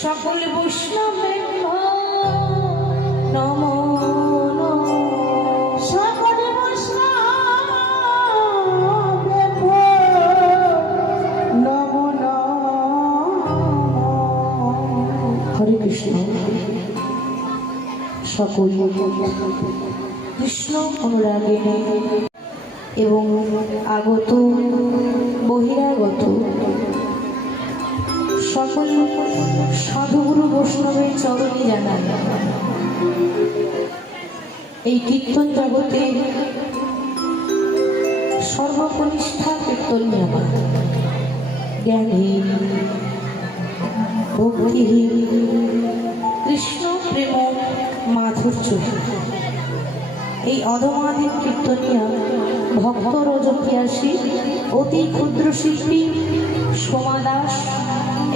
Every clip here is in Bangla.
সকল বৈষ্ণবের নমো সকলে নমো হরে কৃষ্ণ। সকল কৃষ্ণ অনুরাগিণী এবং আগত বহিরাগত সকল সাধুগুরু বৈষ্ণবের চরণে জানাই এই কীর্তন জগতে সর্বকনিষ্ঠা কীর্তনী আমার জ্ঞানহীন ভক্তিহীন কৃষ্ণ প্রেম মাধুর্য এই অধমাধীন কীর্তনিয়া ভক্ত রজকিয়াসী অতি ক্ষুদ্র শিল্পী সোমা দাস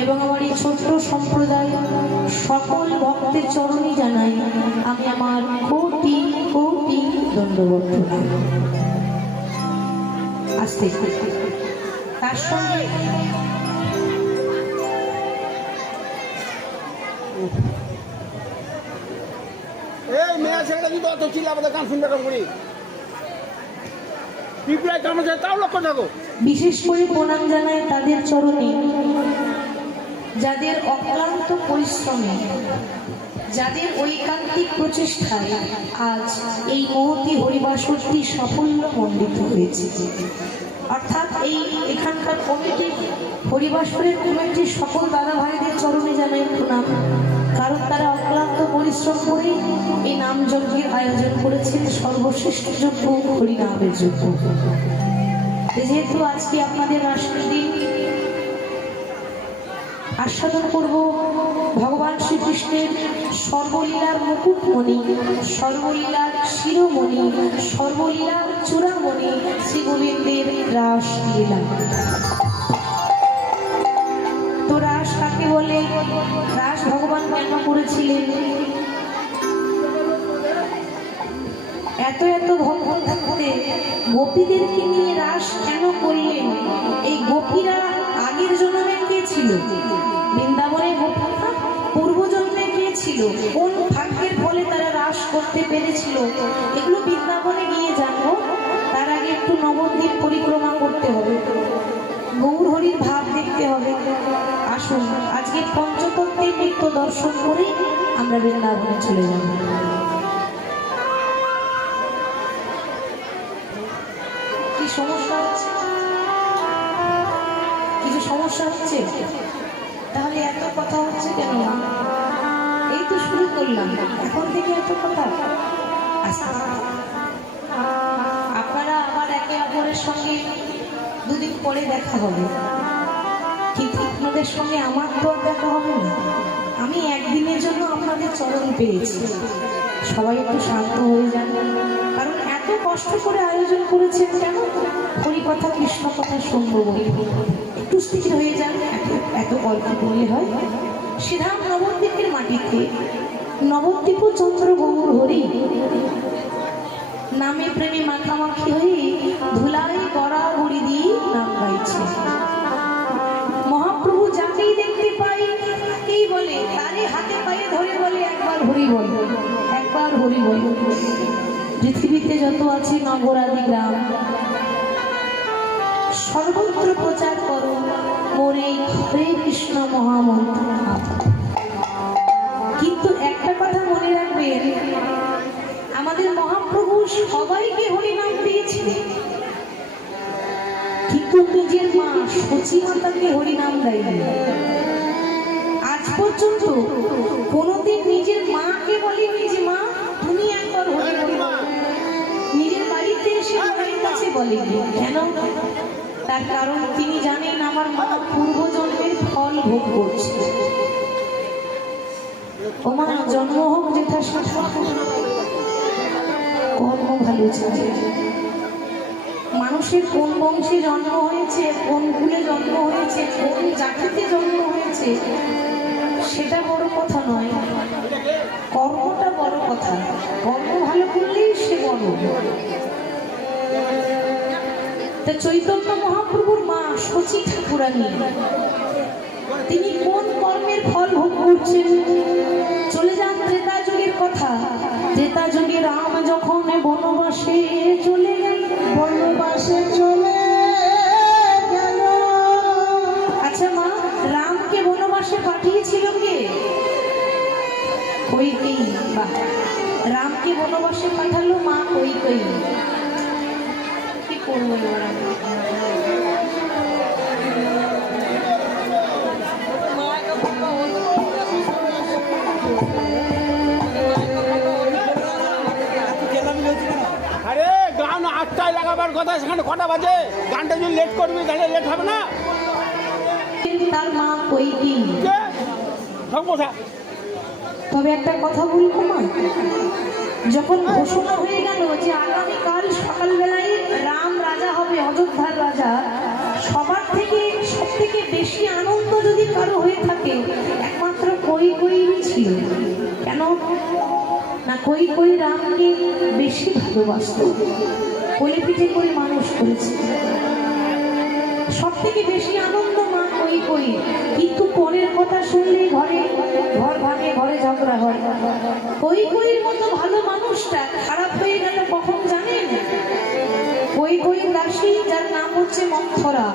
এবং আমার এই ছোট্ট সম্প্রদায় সকল ভক্তের চরণে জানাই আমি আমার কোটি কোটি দণ্ডবত প্রণাম। আস্তে তার সঙ্গে বিশেষ করে প্রণাম জানায় তাদের চরণে যাদের অক্লান্ত পরিশ্রমে যাদের ঐকান্তিক প্রচেষ্টায় আজ এই মহতী হরিবাসরটি সাফল্য মণ্ডিত হয়েছে। অর্থাৎ এখানকার কমিটির হরিবাসরের কমিটির সকল দাদা ভাইদের চরণে জানাই প্রণাম, কারণ তারা অক্লান্ত পরিশ্রম করে এই নাম যজ্ঞের আয়োজন করেছেন সর্বশ্রেষ্ঠ যজ্ঞ হরিনামের যজ্ঞ। যেহেতু আজকে আপনাদের রাষ্ট্রের দিন, আস্বাদন করব ভগবান শ্রীকৃষ্ণের সর্বলীলার মুকুটমণি, সর্বলীলার শিরোমণি, সর্বলীলার চূড়ামণি শ্রী গোবিন্দের রাসলীলা। তো রাস কাকে বলে, রাস ভগবান কেন করেছিলেন, এত এত ভগবান থাকতে গোপীদেরকে নিয়ে রাস কেন করলেন, এই গোপীরা আগের জন্মে কে ছিল, বৃন্দাবনের গোপীরা পূর্বজন্মে কে ছিল, কোন ভাগ্যের ফলে তারা রাস করতে পেরেছিল, এগুলো বৃন্দাবনে গিয়ে জানবো। তার আগে একটু নবদ্বীপ পরিক্রমা করতে হবে, গৌর হরির ভাব দেখতে হবে। আসুন আজকে পঞ্চতত্ত্বের নৃত্য দর্শন করে আমরা বৃন্দাবনে চলে যাব। কি সমস্যা হচ্ছে, কিছু সমস্যা হচ্ছে, তাহলে এত কথা হচ্ছে কেন? এই তো শুরু করলাম, এখন থেকে এত কথা। আপনারা আবার একে অপরের সঙ্গে দুদিন পরে দেখা হবে, কিন্তু আপনাদের সঙ্গে আমার তো আর দেখা হবে না। আমি একদিনের জন্য আপনাদের চরণ পেয়েছি, সবাই একটু শান্ত হয়ে যান, কারণ এত কষ্ট করে আয়োজন করেছেন কেন, হরি কথা কৃষ্ণ কথা শুনবো বলে। একটু স্থির হয়ে যান, এত গল্প বললে হয়। শ্রীধাম নবদ্বীপের মাটিতে নবদ্বীপ চন্দ্র গৌর হরি নামে প্রেমে মাখামাখি হয়ে ধুলাই গড়া হরি দিয়ে নাম গাইছে। মহাপ্রভু যাকেই দেখতে পাই তাকেই বলে, তারই হাতে পায়ে ধরে বলে একবার হরি বল, একবার হরি বল। পৃথিবীতে যত আছে নগরাদি গ্রাম, সর্বত্র প্রচার করো মোরে হরে কৃষ্ণ মহামন্ত্র। কিন্তু একটা কথা মনে রাখবেন, আমাদের মহাপ্রভু সবাইকে হরিনাম দিয়েছিলেন, কিন্তু নিজের মা সচি মাতাকে হরিনাম দেয়নি। আজ পর্যন্ত কোনোদিন নিজের মাকে বলেনি যে মা তুমি একবার হরি বলো, নিজের বাড়িতে এসে মায়ের কাছে বলেনি। কেন? তার কারণ তিনি জানেন আমার মা পূর্বজন্মের ফল ভোগ করছে। তোমার জন্ম হোক যেটা কর্ম ভালো ছিল, মানুষের কোন বংশে জন্ম হয়েছে, কোন কুলে জন্ম হয়েছে, কোন জাতিতে জন্ম হয়েছে, সেটা বড় কথা নয়, কর্মটা বড় কথা। কর্ম ভালো করলেই সে বড়। তা চৈতন্য মহাপ্রভুর মা সচি ঠাকুরানী তিনি কোন কর্মের ফল ভোগ করছেন, চলে যান ত্রেতা যুগের কথা। ত্রেতা যুগে রাম যখন বনবাসে চলে গেল, বনবাসে চলে গেল। আচ্ছা মা, রামকে বনবাসে পাঠিয়েছিল কে? কইকেয়ী। বাহ, রামকে বনবাসে পাঠালো মা কইকেয়ী। কি করবো এবার আমি? আরে গান 8টায় লাগাবার কথা, সেখানে কটা বাজে? গানটা যদি লেট করবি তাহলে লেট হবে না। তার মা কইকেয়ী। সব কথা তবে একটা কথা বলবো মা, যখন ঘোষণা হয়ে গেল যে আগামীকাল সকালবেলায় রাম রাজা হবে, অযোধ্যার রাজা, সবার থেকে সব থেকে বেশি আনন্দ যদি কারো হয়ে থাকে একমাত্র কইকেয়ীই ছিল। কেন না, কইকেয়ী রামকে বেশি ভালোবাসত, কোলে পিঠে করে মানুষ করেছে। সব থেকে বেশি আনন্দ মা কইকেয়ী। কিন্তু পরের কথা শুনলে ঘরে ঘর ভাঙে, ঘরে ঝগড়া হয়। কইকেয়ীর মতো ভালো মানুষটা খারাপ হয়ে গেল কখন জানেন? কইকেয়ীর দাসী, যার নাম হচ্ছে মন্থরা।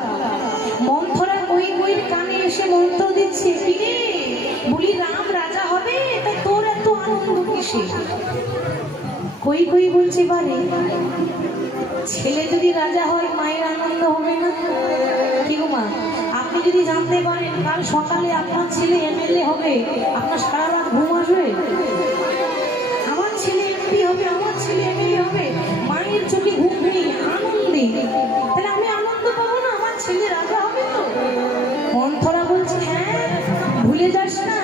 মন্থরা কইকেয়ীর কানে এসে মন্ত্র দিচ্ছে, কিরে বলি রাম রাজা হবে, তা তোর এত আনন্দ কিসে? কইকেয়ী বলছে, বারে ছেলে যদি রাজা হয় মায়ের আনন্দ হবে না? কি গো মা, আপনি যদি জানতে পারেন কাল সকালে আপনার ছেলে এমএলএ হবে, আপনার সারা রাত ঘুম আসবে? আমার ছেলে এমপি হবে, আমার ছেলে এমএলএ হবে, মায়ের চোখে ঘুম নেই, আনন্দে। তাহলে আমি আনন্দ পাবো না? আমার ছেলে রাজা হবে তো। মন্থরা বলছে, হ্যাঁ ভুলে যাস না,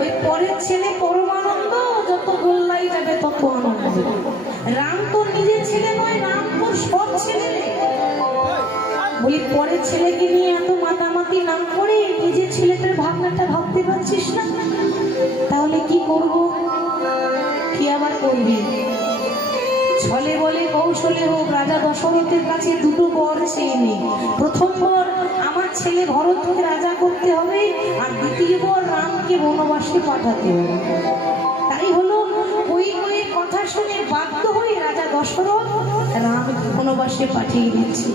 ওই পরের ছেলে পরম আনন্দ, যত গোল্লাই যাবে তত আনন্দ। রাম তোর নিজের ছেলে নয়, রাম তোর সব ছেলে। বলি পরের ছেলেকে নিয়ে এত মাতামাতি নাম করে নিজের ছেলেটার ভাবনাটা ভাবতে পারছিস না? তাহলে কি করব? কি আবার করবি? ছলে বলে কৌশলে হোক রাজা দশরথের কাছে দুটো বর চেয়ে নে। প্রথম বর, আমার ছেলে ভরতকে রাজা করতে হবে, আর দ্বিতীয় বর, রামকে বনবাসে পাঠাতে হবে। তাই হলো কইকেয়ীর কথা শুনে বাধ্য হয়ে রাজা দশরথ রামকে বনবাসে পাঠিয়ে দিচ্ছে।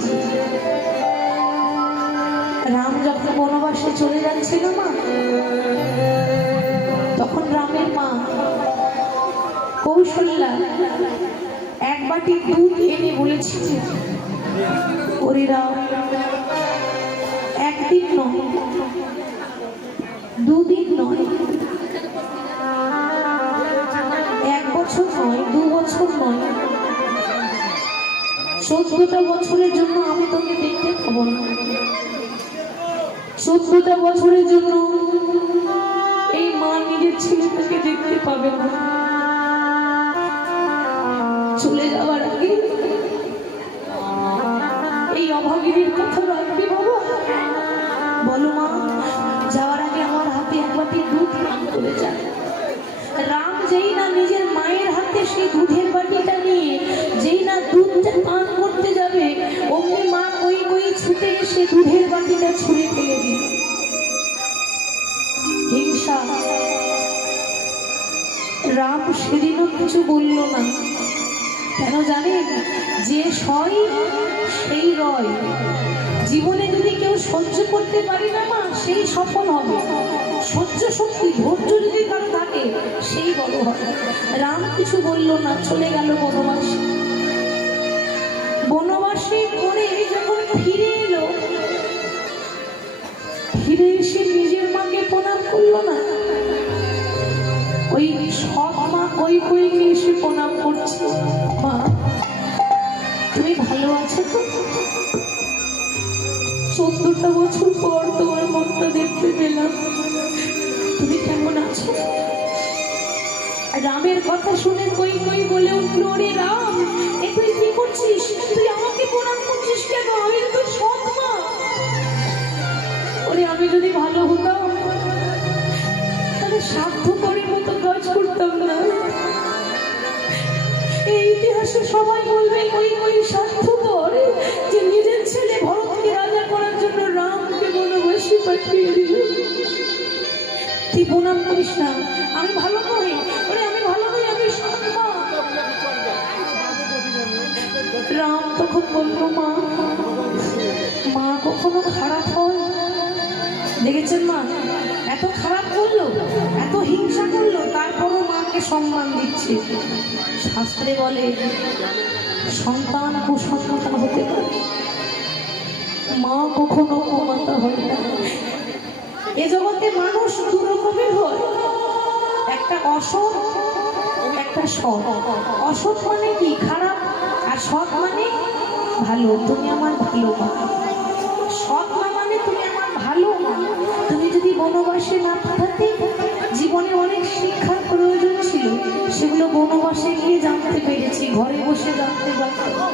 রাম যখন বনবাসে চলে যাচ্ছিল মা, তখন রামের মা কৌশল্যা এক বাটি দুধ এনে বলেছিল, ওরে রাম, একদিন নয়, দুদিন নয়, 1 বছর নয়, 2 বছর নয়, 14টা বছরের জন্য আমি তোকে দেখতে পাবো না। 14টা বছরের জন্য এই মা নিজের ছেলেটাকে দেখতে পাবে না। চলে যাওয়ার আগে এই অভাগিনীর কথা রাখবি বাবা? বলো মা, যাওয়ার আগে আমার হাতে এক বাটি দুধ পান করে যায়। রাম যেই না নিজের মায়ের হাতে সেই দুধের বাটিটা নিয়ে যেই না দুধটা পান করতে যাবে, অমনি মা কইকেয়ী ছুটে এসে দুধের বাটিটা ছুঁড়ে ফেলে দিল। হিংসা। রাম সেদিনও কিছু বলল না। কেন জানেন? যে সয় সেই রয়। জীবনে যদি কেউ সহ্য করতে পারে না মা, সেই সফল হবে। সহ্য শক্তি, ধৈর্য যদি কারো থাকে, সেই বড় হবে। রাম কিছু বলল না, চলে গেল বনবাসে। বনবাসে করে যখন ফিরে এলো, ফিরে এসে নিজের মাকে প্রণাম করলো না, ওই সৎ মা কইকেয়ীকে এসে প্রণাম করছে। মা, তুমি ভালো আছো তো? 14টা বছর পর তোমার মুখটা দেখতে পেলাম, তুমি কেমন আছো? রামের কথা শুনে কইকেয়ী বলে উঠল, ওরে রাম, এ তুই কি করছিস? তুই আমাকে প্রণাম করছিস কেন? আমি তো সৎ মা। ওরে আমি যদি ভালো হতাম তাহলে স্বার্থপরের মতো কাজ করতাম না। এই ইতিহাসে সবাই বলবে কইকেয়ী স্বার্থপর, যে নিজের ছেলে ভরতকে রাজা করার জন্য রামকে বনবাসে পাঠিয়ে দিল। তুই প্রণাম করিস না, আমি ভালো নই। ওরে আমি ভালো নই, আমি সৎ মা। হিংসা করলো তারপরও মাকে সম্মান দিচ্ছে। শাস্ত্রে বলে সন্তান কুসন্তান হতে পারে, মা কখনো কুমাতা হয় না। এ জগতে মানুষ দু রকমের হয়, একটা অসৎ একটা সৎ। অসৎ মানে কি খারাপ, আর সৎ মানে ভালো। তুমি আমার ভালো মা। সৎ মা মানে তুমি আমার ভালো মা। তুমি যদি বনবাসে না পাঠাতে, জীবনে অনেক শিক্ষার প্রয়োজন ছিল, সেগুলো বনবাসে গিয়ে জানতে পেরেছি, ঘরে বসে জানতে পারতাম।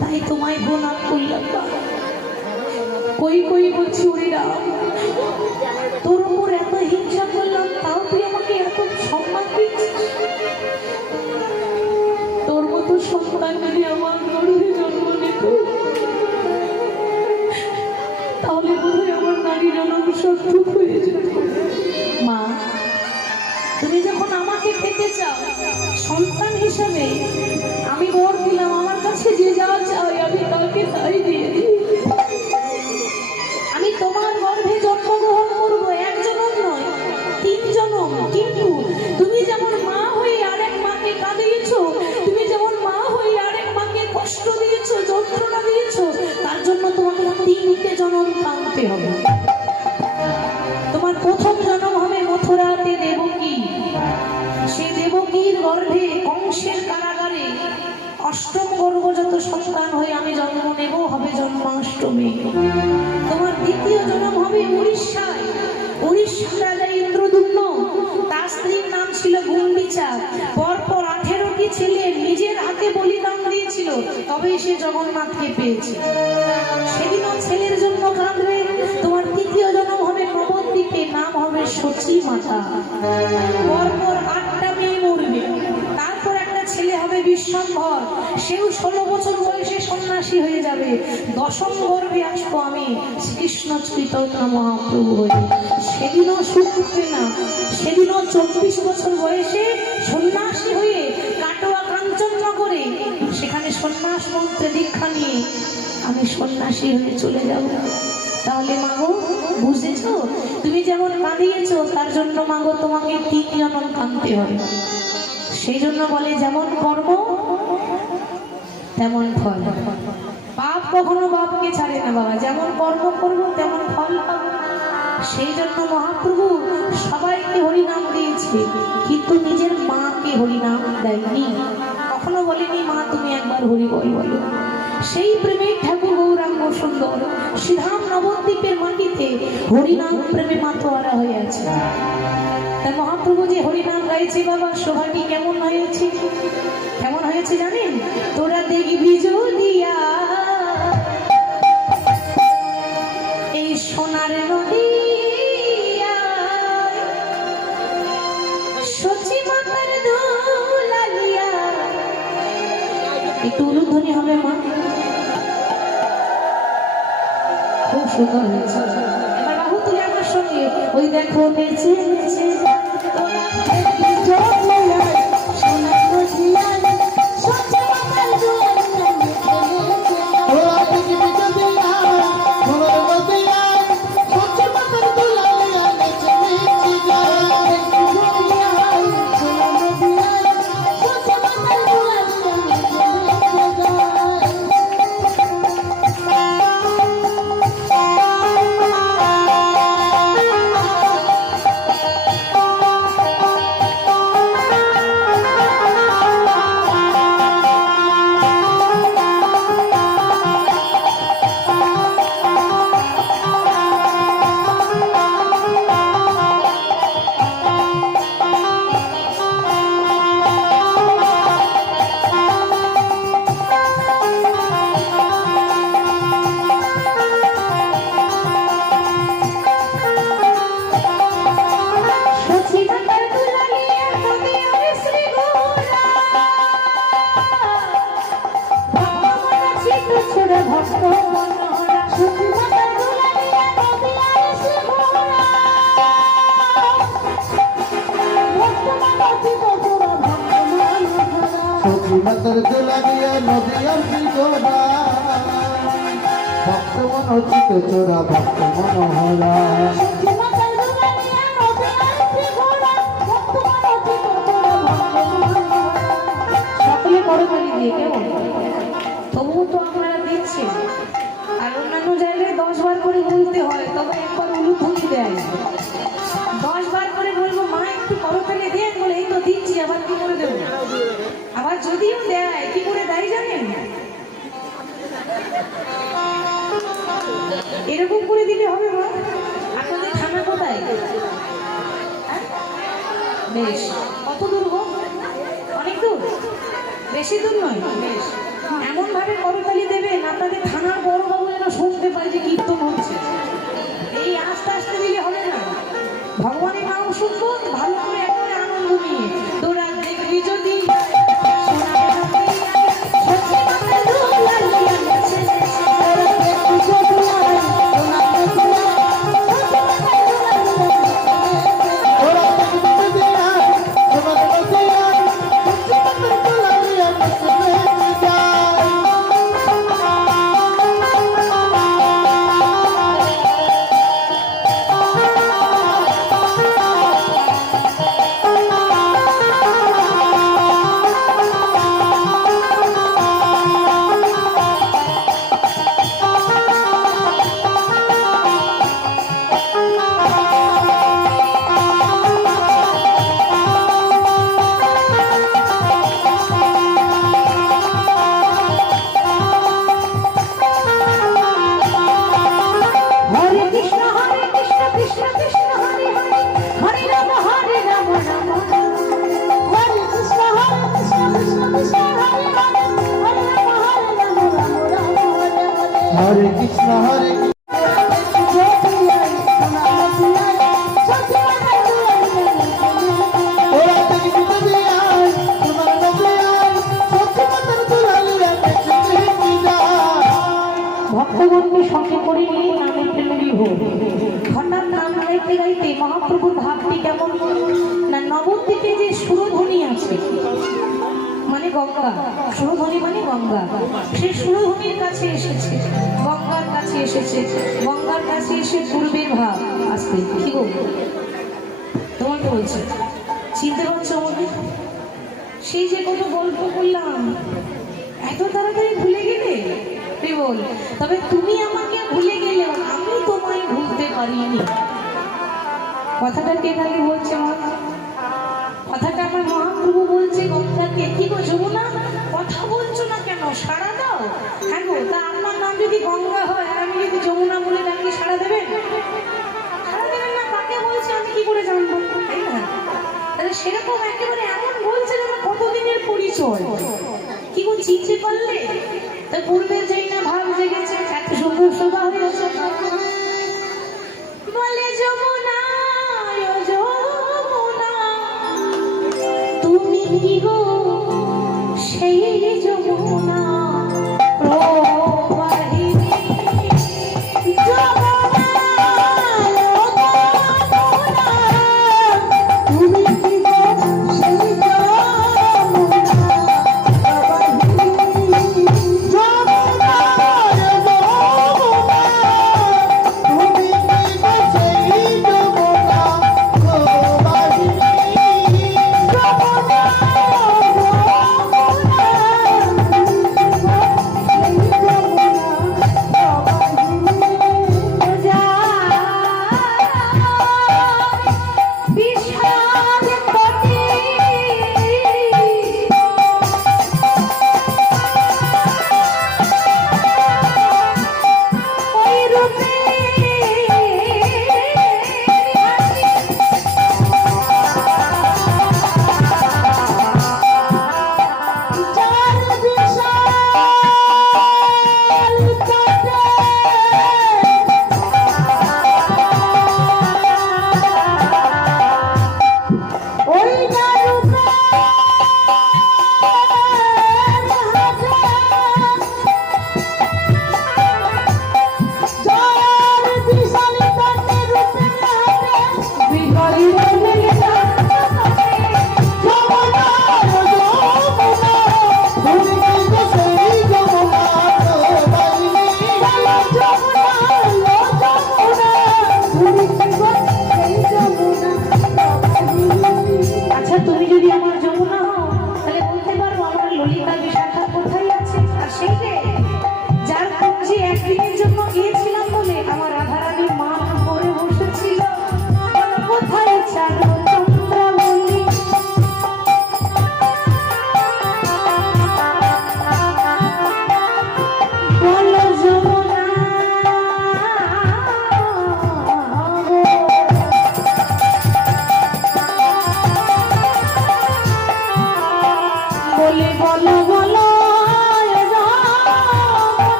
তাই তোমায় প্রণাম করলাম। কই কই বলছি ওরে রাম, তোর উপর এত হিংসা করলাম, তাও তুই আমাকে এত সম্মান দিচ্ছিস। তোর মতো সন্তান যদি আমার গর্ভে জন্ম নিত, তাহলে বোধহয় আমার নারী জন্ম সার্থক হয়ে যেত। মা, তুমি যখন আমাকে পেতে চাও সন্তান হিসাবে, আমি বর দিলাম, আমার কাছে যে যা চাই আমি তাকে তাই দিয়ে দিই। আমি তোমার গর্ভে জন্মগ্রহণ করবো, এক জনম নয় 3 জনম। কিন্তু তুমি যেমন মা হয়ে আরেক মাকে কাঁদিয়েছো, তুমি যেমন মা হয়ে আরেক মাকে কষ্ট দিয়েছো, যন্ত্রণা দিয়েছো, তার জন্য তোমাকে 3টে জনম কাঁদতে হবে। তোমার প্রথম জন্ম হবে মথুরাতে দেবকী। সেই দেবকীর গর্ভে কংসের কারাগারে অষ্টম গর্ভজাত সন্তান হয়ে আমি জন্ম নেব, হবে জন্মাষ্টমী। তোমার দ্বিতীয় জন্ম হবে উড়িষ্যায়। উড়িষ্যার রাজা ইন্দ্রদুম্ন, তার স্ত্রীর নাম ছিল গুন্ডিচা। পরপর 18টি ছেলে নিজের হাতে বলিদান দিয়েছিল, তবেই সে জগন্নাথকে পেয়েছে। সেদিনও ছেলের জন্য কাঁদবে। তোমার তৃতীয় জন্ম হবে নবদ্বীপে, নাম হবে সচী মাতা। পরপর 8টা মেয়ে মরবে। তারপর একটা ছেলে হবে বিশ্বম্ভর, সেও 16 বছর বয়সে সন্ন্যাসী হয়ে যাবে। 10ম গর্ভে আসবো আমি শ্রীকৃষ্ণ চৈতন্য মহাপ্রভু হয়ে। সেদিনও সুখ উঠবে না। সেদিনও 24 বছর বয়সে সন্ন্যাসী হয়ে কাটোয়া কাঞ্চননগরে সেখানে সন্ন্যাস মন্ত্রে দীক্ষা নিয়ে আমি সন্ন্যাসী হয়ে চলে যাব। তাহলে মাগো, বুঝেছো? তুমি যেমন কাঁদিয়েছো, তার জন্য মাগো তোমাকে 3 জনম কাঁদতে হবে। সেই জন্য বলে যেমন কর্ম তেমন ফল। পাপ কখনো বাপকে ছাড়ে না বাবা, যেমন কর্ম করবো তেমন ফল পাবো। সেই জন্য মহাপ্রভু সবাইকে হরিনাম দিয়েছে, কিন্তু নিজের মাকে হরিনাম দেয়নি। কখনো বলেনি মা তুমি একবার হরি বল বলো। সেই প্রেমের ঠাকুর গৌরাঙ্গ সুন্দর শ্রীধাম নবদ্বীপের মাটিতে হরিনাম প্রেমে মাতোয়ারা হয়ে আছে। তাই মহাপ্রভু যে হরিনাম গাইছে বাবা, শোভাটি কেমন হয়েছে? কেমন হয়েছে জানেন? তোরা দেখবি যদিয়া এই সোনার নদী, সচী মাতার দোলালিয়া। একটু উলুধ্বনি হবে মা, খুব সুন্দর হয়েছে। এবার বাহু তুলে আমার সঙ্গে ওই দেখো নেচে নেচে মাতার দোলালিয়া নদিয়ার বিগোরা, ভক্ত মনোচিত চোরা ভক্ত মনোহরা। লাগে কেমন? তবুও তো আপনারা দিচ্ছেন। আর অন্যান্য জায়গায় 10 বার করে বলতে হয়, তবে একবার উলুধুলি দেয়। 10 বার করে বলবো মা একটু করতালি দেন, বলে এই তো দিচ্ছি, আবার কি করে দেবো? আবার যদিও দেয়, কি করে দেয় জানেন? এরকম করে দিলে হবে মা? আপনাদের থানা কোথায়? বেশ, কত দূর গো? অনেক দূর? বেশি দূর নয়? বেশ, এমন ভাবে করতালি দেবেন আপনাদের থানার বড় বাবু যেন শুনতে পায় যে কীর্তন হচ্ছে। এই আস্তে আস্তে দিলে হবে না। ভগবানের নাম শুনবো ভালো করে, একেবারে আনন্দ নিয়ে। তোরা দেখবি যদি হরে কৃষ্ণ হরে ভক্তগণকে সঙ্গে করে নিয়ে নামের প্রেমী ভোর। হঠাৎ নাম গাইতে গাইতে মহাপ্রভুর ভাবটি কেমন না, নবদ্বীপে যে সুরধ্বনি আছে মানে গঙ্গা, সুরধ্বনি মানে গঙ্গা, সে সুরধ্বনির কাছে এসেছে, গঙ্গার কাছে এসেছে। গঙ্গার কাছে এসে পূর্বের ভাব আসতে কি বলবো তোমাকে বলছে, চিনতে পারছো আমাকে? সেই যে কত গল্প করলাম, এত তাড়াতাড়ি ভুলে গেলে? বল, তবে তুমি আমাকে ভুলে গেলেও আমি তোমায় ভুলতে পারিনি। কথাটা কে তাকে বলছে? কথাটা আমার মহাপ্রভু বলছে গঙ্গাকে। কি গো যমুনা, কথা বলছো না কেন? সাড়া দাও। হ্যাঁ গো, তা আমার নাম যদি গঙ্গা হয় আর আমি যদি যমুনা বলে ডাকি, সাড়া দেবেন? সাড়া দেবেন না। কাকে বলছে আমি কি করে জানবো, তাই না? তাহলে সেরকম একেবারে এমন বলছে যেন কতদিনের পরিচয়। কি গো, চিনতে পারলে? তা পূর্বের যেই না ভাব জেগেছে, এত সুন্দর শোভা হয়েছে। বলে যমুনা, ও যমুনা, তুমি কি গো সেই যমুনা প্রবাহিনী? যমুনা, ও যমুনা, তুমি কি গো সেই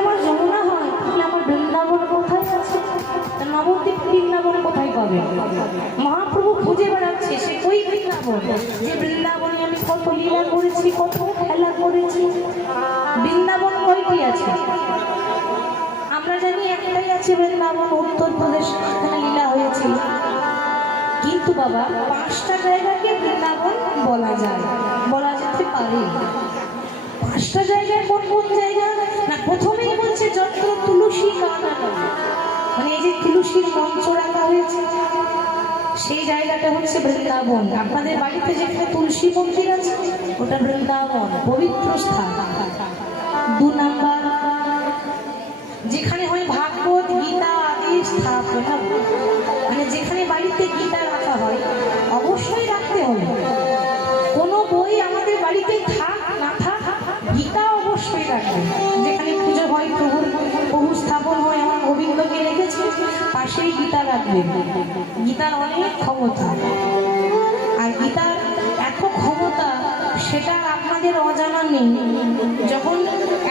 আমার যমুনা হয়, তাহলে আমার বৃন্দাবন কোথায় আছে? তা নবদ্বীপ বৃন্দাবন কোথায় পাবে? মহাপ্রভু খুঁজে বেড়াচ্ছে সে কই বৃন্দাবন, যে বৃন্দাবনে আমি কত লীলা করেছি, কত খেলা করেছি। বৃন্দাবন কয়টি আছে? আমরা জানি একটাই আছে বৃন্দাবন, উত্তরপ্রদেশ, এখানে লীলা হয়েছিল। কিন্তু বাবা 5টা জায়গাকে বৃন্দাবন বলা যায়, বলা যেতে পারে। 5টা জায়গায় কোন কোন জায়গা না? প্রথমেই বলছে যত্র তুলসী কানন, মানে এই যে তুলসীর মঞ্চ রাখা হয়েছে সেই জায়গাটা হচ্ছে বৃন্দাবন। আপনাদের বাড়িতে যেখানে তুলসী মন্দির আছে ওটা বৃন্দাবন, পবিত্র স্থান। 2 নাম্বার, যেখানে হয় ভাগবত গীতা আদি স্থাপনা, মানে যেখানে বাড়িতে গীতা রাখা হয়, অবশ্যই রাখতে হবে। কোনো বই আমাদের বাড়িতে থাক না থাক, গীতা অবশ্যই রাখবে। যেখানে পুজো হয়, প্রভু স্থাপন হয়, আমার গোবিন্দকে রেখেছে, পাশেই গীতা রাখবে। গীতার অনেক ক্ষমতা, আর গীতার এত ক্ষমতা সেটা আপনাদের অজানা নেই। যখন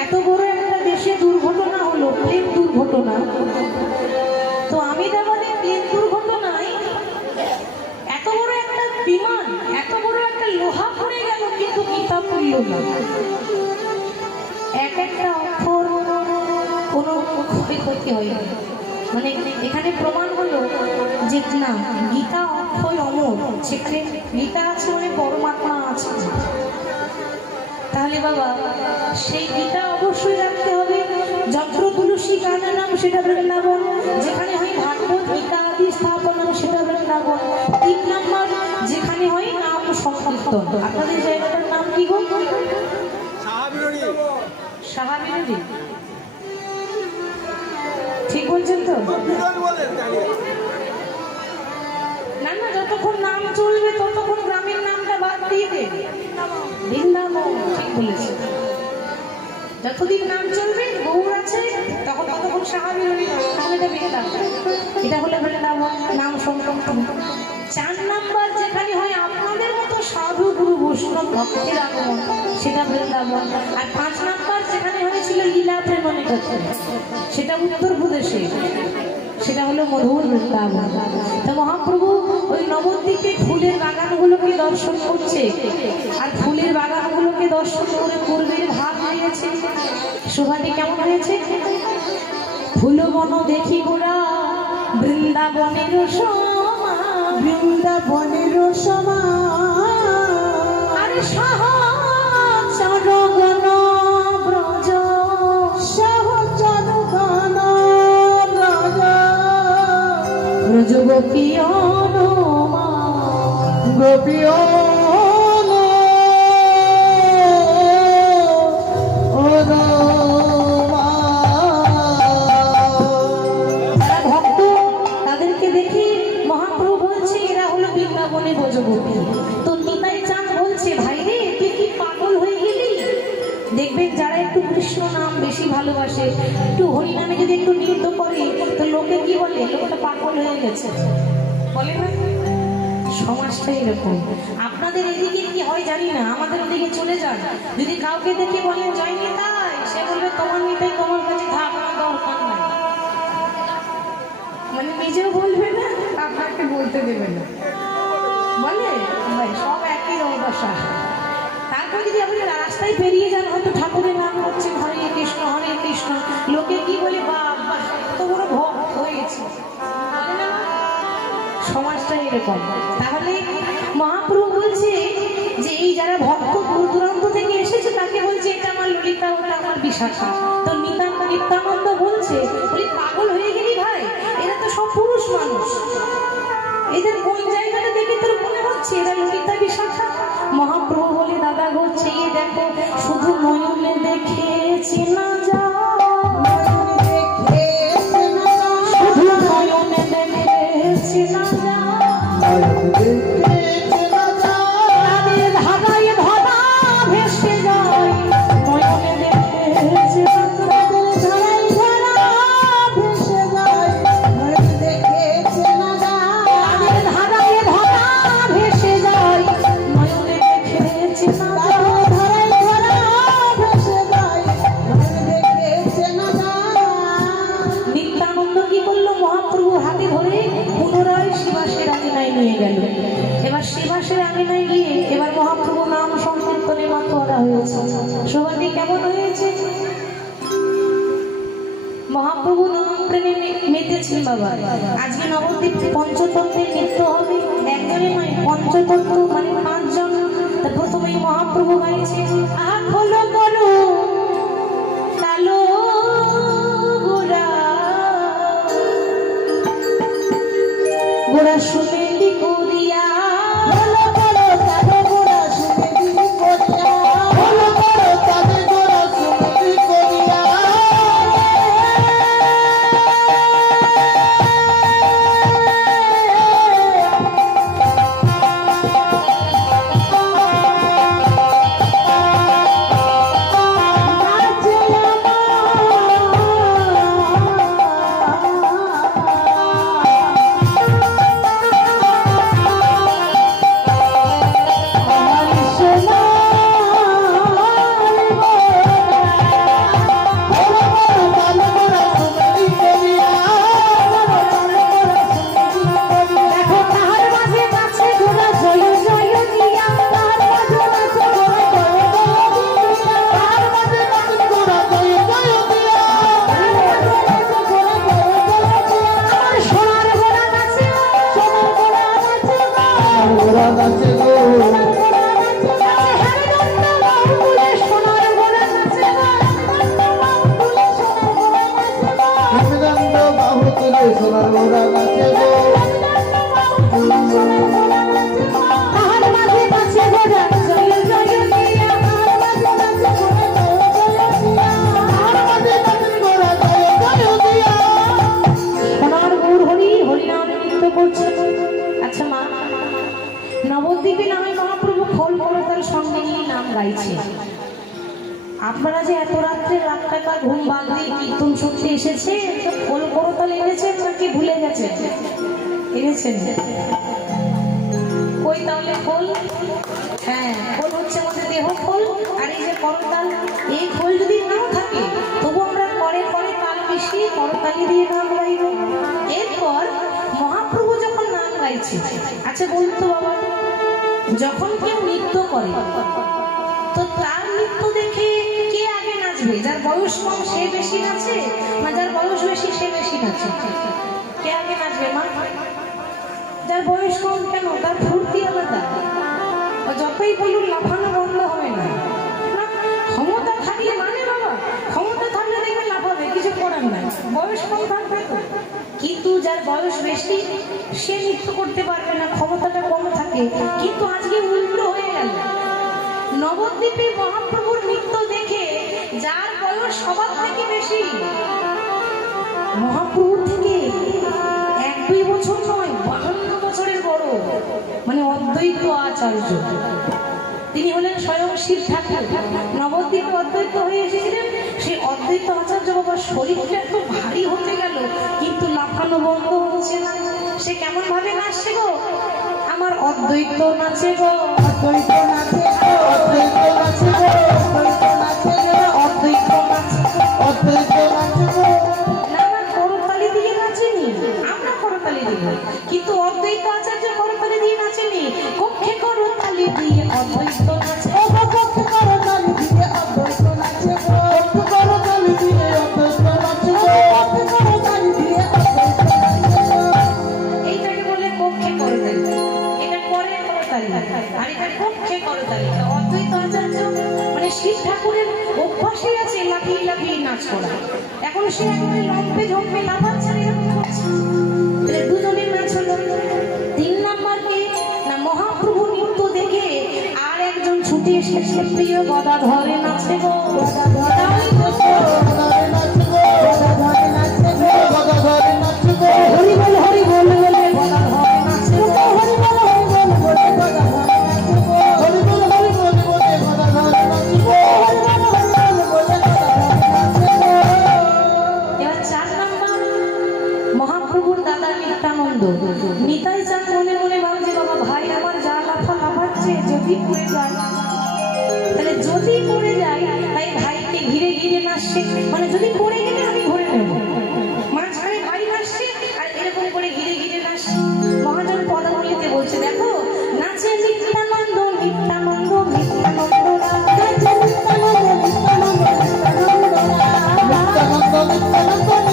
এত বড় একটা দেশে দুর্ঘটনা হলো, প্লেন দুর্ঘটনা, তো আহমেদাবাদে প্লেন দুর্ঘটনায় এত বড় একটা বিমান, এত বড় একটা লোহা পড়ে গেল, কিন্তু গীতা পড়ল না। এক একটা অক্ষর কোনো ক্ষয়ক্ষতি হয় না। মানে এখানে প্রমাণ হলো যে না, গীতা অক্ষয় অমর, সেখানে গীতা আছে মানে পরমাত্মা আছে। তাহলে বাবা সেই গীতা অবশ্যই রাখতে হবে। যত্র তুলসী কাননম সেটা বৃন্দাবন, যেখানে হয় ভাগবত গীতা আদি স্থাপনম সেটা বৃন্দাবন। 3 নাম্বার, যেখানে হয় নাম সংকীর্তন। আপনাদের জায়গাটার নাম কি গো? সাহাবিরুড়ি, ঠিক বলছেন তো? না না, যতক্ষণ নাম চলবে ততক্ষণ গ্রামের নামটা বাদ দিয়ে দেন। বৃন্দাবন, ঠিক বলেছে। যতদিন নাম চলবে, গৌর আছে, ততক্ষণ সাহাবিরুড়ি, এটা বৃন্দাবন। এটা হলো বৃন্দাবন, নাম সংকীর্তন। 4 নাম্বার, যেখানে হয় আপনাদের মতো সাধু গুরু বৈষ্ণব ভক্তের আগমন, সেটা বৃন্দাবন। আর 5 নাম্বার, যেখানে হয়েছিল লীলা প্রেমণী কথা, সেটা উত্তরপ্রদেশে, সেটা হলো মধুর বৃন্দাবন। তো মহাপ্রভু ওই নবদ্বীপে ফুলের বাগানগুলোকে দর্শন করছে, আর ফুলের বাগানগুলোকে দর্শন করে পূর্বের ভাব হয়েছে। শোভাটি কেমন হয়েছে? ফুল বন দেখি গোরা বৃন্দাবনের সমান, বৃন্দাবনের সমান, আরে সহচর গণ ব্রজ, সহচর গণ ব্রজ, ব্রজ গোপী অনুমান, গোপীয়ন যারা ভক্ত তাদেরকে দেখি মহাপ্রভু বলছে এরা হলো বৃন্দাবনে ব্রজগোপী। তো নিতাই চাঁদ বলছে, ভাই রে তুই কি পাগল হয়ে গেলি? দেখবেন যারা একটু কৃষ্ণ নাম বেশি ভালোবাসে, একটু হরি নামে যদি একটু নৃত্য করে, তো লোকে কি বলে? লোকটা পাগল হয়ে গেছে, বলে না? সমাজটা এরকম। আপনাদের এদিকে কি হয় জানি না, আমাদের ওদিকে চলে যান, যদি কাউকে দেখে বলেন জয় নিতাই, সে বলবে তোমার নিতাই তোমার কাছে থাক, আমার দরকার নাই। মানে নিজেও বলবে না, আপনাকে বলতে দেবে না, বলে ভাই সব একই দশা। তারপর যদি আপনি রাস্তায় বেরিয়ে যান, হয়তো ঠাকুরের নাম করছেন হরে কৃষ্ণ হরে কৃষ্ণ, লোকে কি বলে বাবা এত বড় ভক্ত হয়ে গেছে, বলে না? সমাজটা এরকম। তাহলে মহাপ্রভু বলছে যে এই যারা ভক্ত দূর দূরান্ত থেকে এসেছে তাকে বলছে এটা আমার ললিতা, ওটা আমার বিশাখা। তো নিত্যানন্দ বলছে, বলি পাগল হয়ে গেলি ভাই, এরা তো সব পুরুষ মানুষ, এদের কোন জায়গাটা দেখে তোর মনে হচ্ছে এরা ললিতা বিশাখা? মহাপ্রভু বলে দাদা গো, চেয়ে দেখো, শুধু নয়নে দেখেছি না যা, শুধু নয়নে দেখেছি না যা, তাদের ধারায় ধরা ভেসে যায়, নয়নে দেখেছি না যা, ধারাই ধরা ভেসে যায়, দেখেছে না যা, তাদের ধারায় ধরা ভেসে যায়, নয়নে দেখেছি না যা, ধারাই ধরা ভেসে যায়, মহাপ্রভু নাম প্রেমে মেতেছেন বাবা। আজকে নবদ্বীপ পঞ্চতত্ত্বের নৃত্য হবে, একজনে নয় পঞ্চতত্ত্ব মানে 5 জন। তা প্রথমেই মহাপ্রভু গাইছে আখলো করো কালো গোরা গোরা সুমেলি করিয়া বলো বলো কালো গোরা সুমেলি করিয়া বলো বলো কালো গোরা সুমেলি করিয়া আচ্ছা মা, নবদ্বীপে নামে মহাপ্রভু খোল করতাল সঙ্গে নিয়ে নাম গাইছে। আপনারা যে এত রাত্রে লাখ টাকা ঘুম বাদ দিয়ে কীর্তন শুনতে এসেছে, খোল করতাল এনেছেন নাকি ভুলে গেছেন? এনেছেন? কই তাহলে খোল? হ্যাঁ, খোল হচ্ছে আমাদের দেহ খোল। আর এই যে করতাল, এই খোল যদি নাও থাকে তবু আমরা করে করে তাল মিশিয়ে করতালি দিয়ে নাম গাইব। এরপর মহাপ্রভু যখন নাম গাইছে, আচ্ছা বলতো বাবা, যখন কেউ নৃত্য করে তো তার নৃত্য দেখে কে আগে নাচবে? যার বয়স কম সে বেশি নাচে না যার বয়স বেশি সে বেশি নাচে? কে আগে নাচবে মা? যার বয়স কম। কেন? তার ফুর্তি আলাদা। ও যতই বলুন লাফানো বন্ধ হবে না। ক্ষমতা থাকলে মানে বাবা, ক্ষমতা থাকলে দেখবে লাফাবে, কিছু করার নাই। বয়স কম থাকবে তো, কিন্তু যার বয়স বেশি সে নৃত্য করতে পারবে না, ক্ষমতাটা কম থাকে। কিন্তু আজকে উল্টো হয়ে গেল। নবদ্বীপে মহাপ্রভুর নৃত্য দেখে যার বয়স সবার থেকে বেশি, মহাপ্রভু থেকে 1-2 বছর নয় 52 বছরের বড়, মানে অদ্বৈত আচার্য, তিনি হলেন স্বয়ং শিব ঠাকুর। নবদ্বীপে অদ্বৈত হয়ে এসেছিলেন। সেই অদ্বৈত আচার্য বাবার শরীরটা একটু ভারী হতে গেল, কিন্তু লাফানো বন্ধ হচ্ছে না। সে কেমন ভাবে নাচছে গো? আমার অদ্বৈত নাচে গো, অদ্বৈত নাচে গো, অদ্বৈত নাচে গো, অদ্বৈত নাচে গো, অদ্বৈত নাচে গো, অদ্বৈত নাচে গো। না না, করতালি দিয়ে নাচেনি, আমরা করতালি দিব, কিন্তু অদ্বৈত আচার্য করতালি দিয়ে নাচেনি। কক্ষে করতালি দিয়ে অদ্বৈত নাচে, কক্ষে করতালি দিয়ে অদ্বৈত নাচে গো, কক্ষে করতালি দিয়ে অদ্বৈত নাচে গো, কক্ষে করতালি দিয়ে অদ্বৈত নাচে গো। এইটাকে বলে কক্ষে করতালি, এটা পরে করতালি, আর এটা কক্ষে করতালি। অদ্বৈত আচার্য মানে শিব ঠাকুরের অভ্যাসই আছে লাফিয়ে লাফিয়ে নাচ করা। এখন সে একেবারে লম্পে ঝম্পে লাফাচ্ছে, এরকম করছে। তাহলে দুজনের নাচ হলো। 3 নাম্বার কে না, মহাপ্রভু নৃত্য দেখে আর একজন ছুটে এসেছে, প্রিয় গদাধরে নাচে গো, গদাধরে নাচে গো, গদাধরে নাচে গো, গদাধরে নাচে গো, হরি বল বলে গদাধরে নাচে গো, হরি বল বলে গদাধরে নাচে গো, হরি বল বলে গদাধরে নাচে গো, হরি বল বলে গদাধরে নাচে গো। এবার 4 নাম্বার, মহাপ্রভুর দাদা নিত্যানন্দ। নিতাই চাঁদ মনে মনে ভাবছে, বাবা ভাই আমার যা লাফাচ্ছে, যদি পড়ে যায়, তাহলে যদি পড়ে যায়, তাই ভাইকে ঘিরে ঘিরে নাচছে, মানে যদি পড়ে গেলে আমি ধরে নেব। মাঝখানে ভাই নাচছে আর এরকম করে ঘিরে ঘিরে নাচছে। মহাজন পদাবলিতে বলছে, দেখো নাচে নিত্যানন্দ নিত্যানন্দ নিত্যানন্দ নাচে নিত্যানন্দ নিত্যানন্দ নিত্যানন্দ নিত্যানন্দ নিত্যানন্দ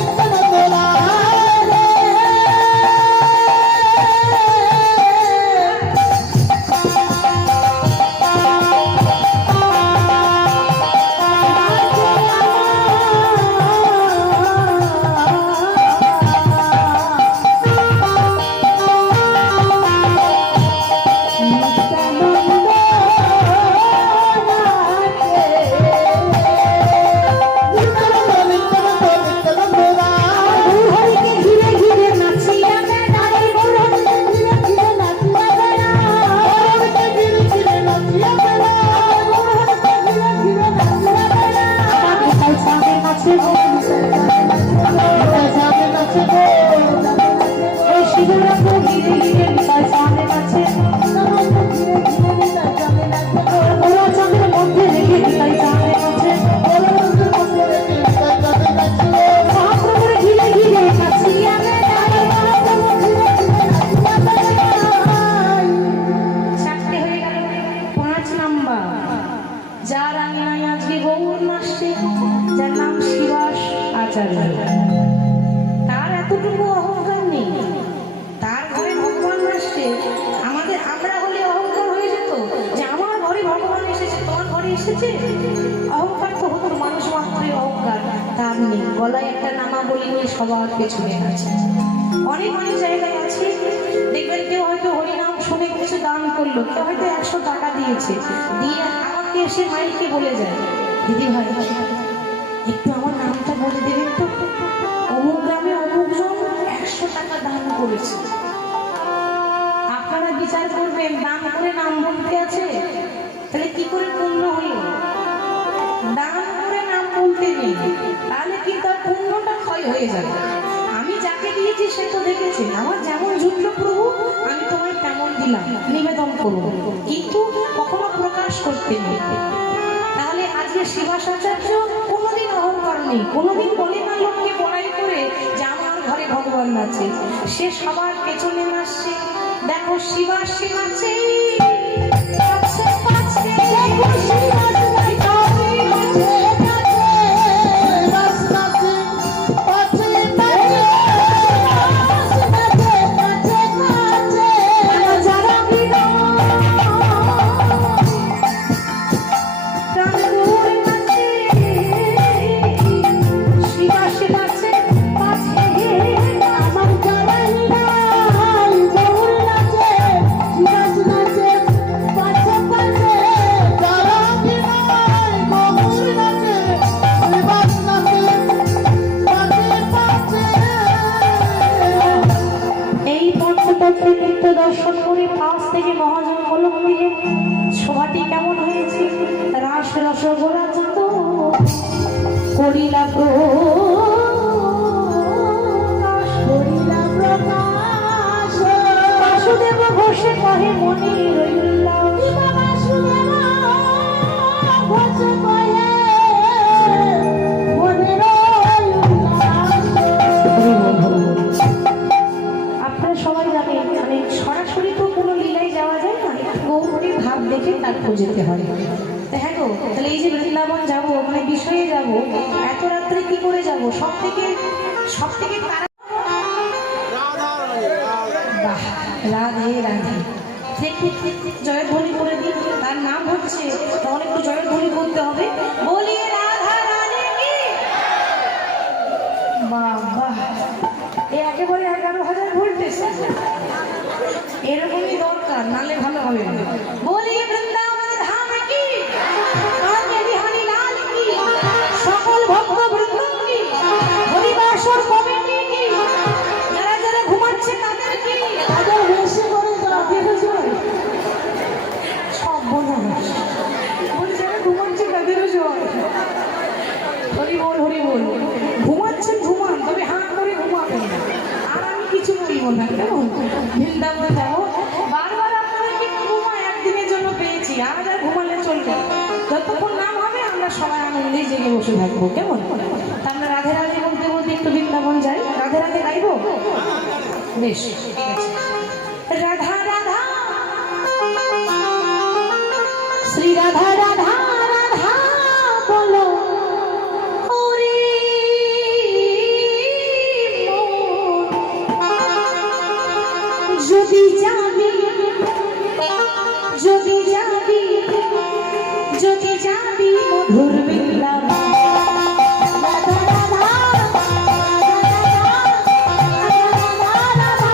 এতটুকু অহংকার নেই। তার ঘরে ভগবান আসছে, আমরা হলে অহংকার হয়ে যেত যে আমার ঘরে ভগবান এসেছে, তোমার ঘরে এসেছে। অহংকার তো হতো, মানুষ মাত্রই অহংকার, তার নেই। গলায় একটা নামাবলী নিয়ে সবার পেছনে আছে। অনেক অনেক জায়গায় আছে, দেখবেন কেউ হয়তো হরিনাম শুনে কিছু দান করলো, কেউ হয়তো 100 টাকা দিয়েছে, দিয়ে আমাকে এসে মাইকে বলে যায়, দিদি ভাই একটু আমার নামটা বলে দেবেন তো, অমুক গ্রামে অমুকজন 100 টাকা দান করেছে। আপনারা বিচার করবেন, দান করে নাম বলতে আছে, তাহলে কি করে পূর্ণ হলো? দান করে নাম বলতে নেই, তাহলে কি তার পুণ্যটা ক্ষয় হয়ে যাবে। আমি যাকে দিয়েছি সে তো দেখেছে, আমার যেমন জুটলো প্রভু আমি তোমায় তেমন দিলাম, নিবেদন করবো, কিন্তু কখনো প্রকাশ করতে নেই। তাহলে আজকে শিবাসাচার্য কোনোদিন অহংকার নেই, কোনোদিন বলে না লোককে বড়াই করে যে আমার ঘরে ভগবান আছে। সে সবার পেছনে নাচছে, দেখো শিবা শিবাছে দর্শন করে পাশ থেকে মহাজন কলম দিয়ে সভাটি কেমন হয়েছে? রাস রসগোলা যত করিলা বাসুদেব ঘোষে কহে মনে রইল, বাসুদেব ঘোষে কহে মনে রইল। আপনারা সবাই জানেন, মানে সরাসরি তো কোনো লীলায় যাওয়া যায় না, গৌরীর ভাব দেখে তারপর যেতে হয়। হ্যাঁ গো, তাহলে এই যে বৃন্দাবন যাবো, মানে বিষয়ে যাব, এত রাত্রে কি করে যাব? সব থেকে তারা বাহ, রাধে রাধে। জয়ধ্বনি করে দিন, তার নাম হচ্ছে, তখন একটু জয়ধ্বনি করতে হবে। বলিয়ে রাধা রাধে কি বাবা, একেবারে 11,000 ভোল্টেজ, এরকমই দরকার, নালে ভালো হবে না। বলিয়ে বৃন্দাবন ধাম কি, কাঁধে বিহারী লাল কি, সকল ভক্ত বৃন্দ কি, হরিবাসর কমিটি কি, যারা যারা ঘুমাচ্ছে তাদের কি, তাদের বেশি করে তাদের জয়, সব বোঝা বলি, যারা ঘুমাচ্ছে তাদেরও জয়। হরি বল হরি বল। ঘুমাচ্ছেন ঘুমান, তবে হাঁ করে ঘুমাবেন না। আর আমি কিছু বলবো না, কেমন? বৃন্দাবন যাবো, বারবার আপনাদেরকে ঘুমায় একদিনের জন্য পেয়েছি, আর ঘুমালে চলবে। যতক্ষণ নাম হবে আমরা সবাই আনন্দে জেগে বসে থাকবো, কেমন? তা আমরা রাধে রাধে বলতে বলতে একটু বৃন্দাবন যাই, রাধে রাধে গাইবো, বেশ ঠিক আছে। রাধা রাধা শ্রী রাধা রাধা রাধা বলো, যদি যাবি যদি যাবি যদি যাবি মধুর বৃন্দাবন, রাধা রাধা রাধা রাধা রাধা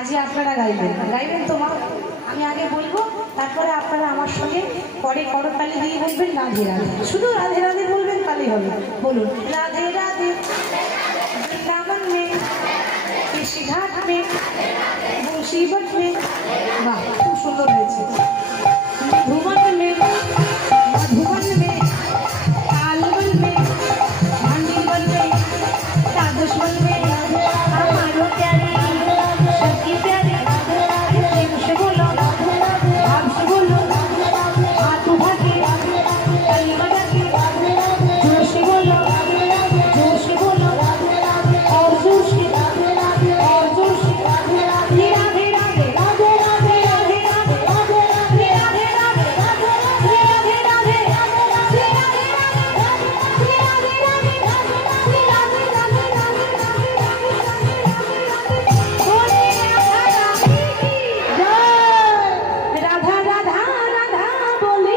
আজকে আপনারা গাইবেন তো মা? আমি আগে বলবো, তারপরে আপনারা আমার সঙ্গে পরে করতালি দিয়ে বলবেন রাধে রাধে। শুধু রাধে রাধে বলবেন, তাহলে হবে। বলুন রাধে রাধে বৃন্দাবন মে, কেশি ঘাট মে, মুসিবত মে। বাহ, খুব সুন্দর হয়েছে। মধুবন মে, মধুবন মে, তালবন মে, ভান্ডিবন মে, तादुश बन में हमारो प्यारे सबकी प्यारे प्रेम से बोलो, भाव से बोलो, हाथ उठा के ताली बजा के जोर से बोलो, जोर से बोलो, और जोर से, और जोर से। राधे राधे राधे राधे राधे राधे राधे राधे राधे राधे राधे राधे राधा राधा राधा बोले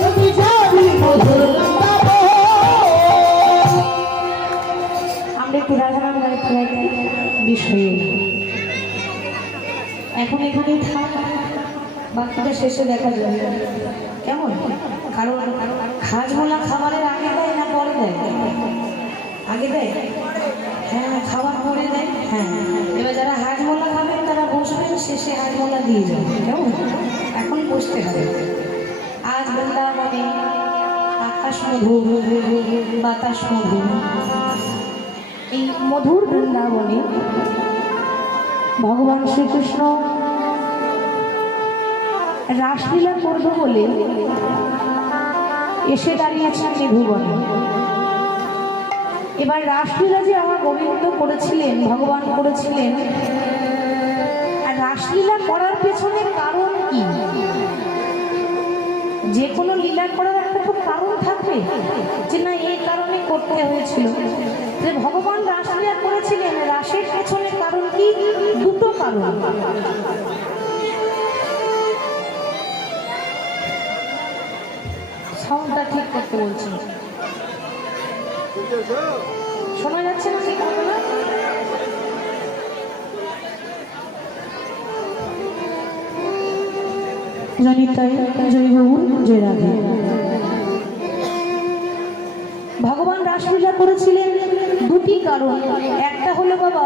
যদি সাদি মধুর আমরা একটু রাধা রাধা বিষয়ে এখন এখানেই থাক, বাকিটা শেষে দেখা যাবে, কেমন? কারণ খাজমোলা খাবারের আগে দেয় না পরে দেয়? আগে দেয়? হ্যাঁ, খাবার পরে দেয়। হ্যাঁ, এবার যারা হাজমোলা খাবেন তারা বসবেন, শেষে হাজমোলা দিয়ে যাবে, কেমন? এখন বসতে হবে। আজ বৃন্দাবনে আকাশ মধুর, বাতাস মধুর। এই মধুর বৃন্দাবনে ভগবান শ্রীকৃষ্ণ রাসলীলা করবে বলে এসে দাঁড়িয়েছেন মধুবনে। এবার রাসলীলা যে আমার গোবিন্দ করেছিলেন, ভগবান করেছিলেন, আর রাসলীলা করার পেছনে কারণ কি? যে কোনো লীলা করার একটা তো কারণ থাকবে, যে না এই কারণে করতে হয়েছিল। যে ভগবান রাসলীলা করেছিলেন, রাসের পেছনে কারণ কি? দুটো কারণ। সাউন্ডটা ঠিক করতে বলছি, শোনা যাচ্ছে না সেই ঘটনা? জানি তাই, জয় বাবু, জয় রাধে। ভগবান রাসলীলা করেছিলেন দুটি কারণ। একটা হলো বাবা